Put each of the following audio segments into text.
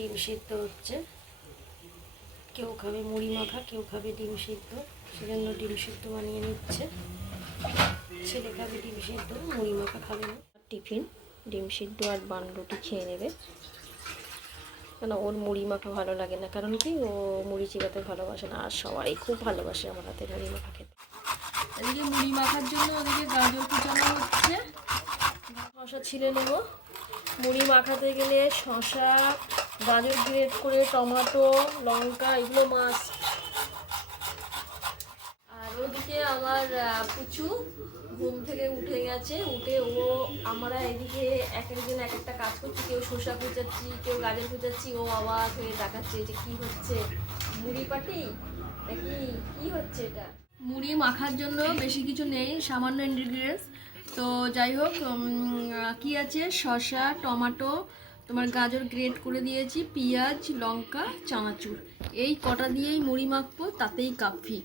ডিম সিদ্ধ হচ্ছে। কেউ খাবে মুড়ি মাখা, কেউ খাবে ডিম সিদ্ধ, সেজন্য ডিম সিদ্ধ বানিয়ে নিচ্ছে। ছেলে খাবে ডিম সিদ্ধ, মুড়ি মাখা খাবে না। টিফিন ডিম সিদ্ধ আর বান রুটি খেয়ে নেবে, কেন ওর মুড়ি মাখা ভালো লাগে না, কারণ কি ও মুড়ি চিবাতে ভালোবাসে না। আর সবাই খুব ভালোবাসে আমার হাতে মুড়ি মাখা খেতে। এদিকে মুড়ি মাখার জন্য ওদিকে গাজর কুচানো হচ্ছে। শশা ছিলে নেব। মুড়ি মাখাতে গেলে শশা, গাজর গ্রেট করে, টমেটো, লঙ্কা এগুলো মাস্ট। আর ওদিকে আমার পুচু ঘুম থেকে উঠে গেছে। উঠে আমরা এদিকে এক একজন এক একটা কাজ করছি। কেউ শসা কুচাচ্ছি, কেউ গাজর কুচাচ্ছি। ও অবাক হয়ে দেখাচ্ছে যে কি হচ্ছে, মুড়ি পাটি নাকি কি হচ্ছে এটা। মুড়ি মাখার জন্য বেশি কিছু নেই, সামান্য ইনগ্রিডিয়েন্টস। তো যাই হোক, কি আছে, শসা, টমেটো, তোমার গাজর গ্রেট করে দিয়েছি, পেঁয়াজ, লঙ্কা, চানাচুর, এই কটা দিয়েই মুড়ি মাখবো, তাতেই কাফি।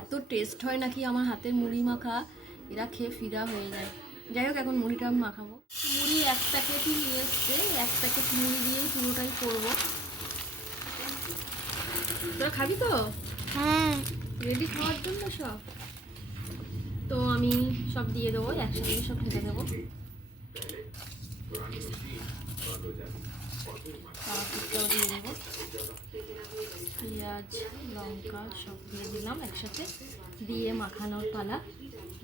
এত টেস্ট হয় নাকি আমার হাতের মুড়ি মাখা, এরা খেয়ে ফিদা হয়ে যায়। যাই হোক, এখন মুড়িটা আমি মাখাবো। মুড়ি এক প্যাকেটই নিয়ে এসছে, এক প্যাকেট মুড়ি দিয়েই পুরোটাই করবো। তোরা খাবি তো? হ্যাঁ। রেডি খাওয়ার জন্য সব? তো আমি সব দিয়ে দেবো, একসাথে সব ঢেকে দেবো। দিয়ে দেবো, পেঁয়াজ, লঙ্কা সব দিয়ে দিলাম একসাথে, দিয়ে মাখানোর পালা।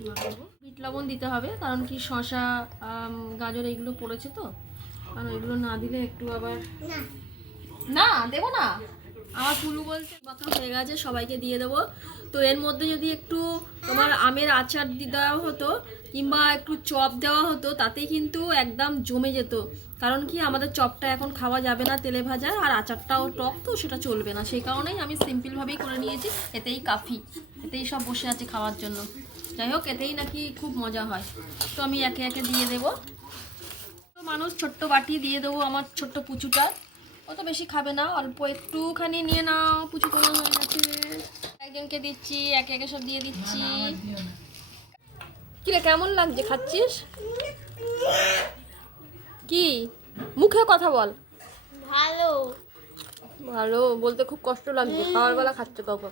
মাখাবো। বিট লবণ দিতে হবে, কারণ কি শসা, গাজর এগুলো পড়েছে তো, কারণ এগুলো না দিলে একটু আবার না দেবো না। আমার পুলু বলতে মাখা হয়ে গেছে, সবাইকে দিয়ে দেবো। তো এর মধ্যে যদি একটু তোমার আমের আচার দেওয়া হতো, কিংবা একটু চপ দেওয়া হতো, তাতে কিন্তু একদম জমে যেত। কারণ কি আমাদের চপটা এখন খাওয়া যাবে না তেলে ভাজা, আর আচারটাও টক, তো সেটা চলবে না। সেই কারণেই আমি সিম্পলভাবেই করে নিয়েছি, এতেই কাফি, এতেই সব বসে আছে খাওয়ার জন্য। যাই হোক, এতেই নাকি খুব মজা হয়। তো আমি একে একে দিয়ে দেবো। তো মানুষ ছোট্ট বাটি দিয়ে দেবো আমার ছোট্ট পুচুটা, অত বেশি খাবে না, অল্প একটুখানি নিয়ে নাও। পুচু কোনো হয়ে গেছে, একজনকে দিচ্ছি, একে একে সব দিয়ে দিচ্ছি। কিরে, কেমন লাগছে খাচ্ছিস? কি মুখে কথা বল। ভালো। ভালো বলতে খুব কষ্ট লাগছে, খাওয়ার বেলা খাচ্ছে তখন।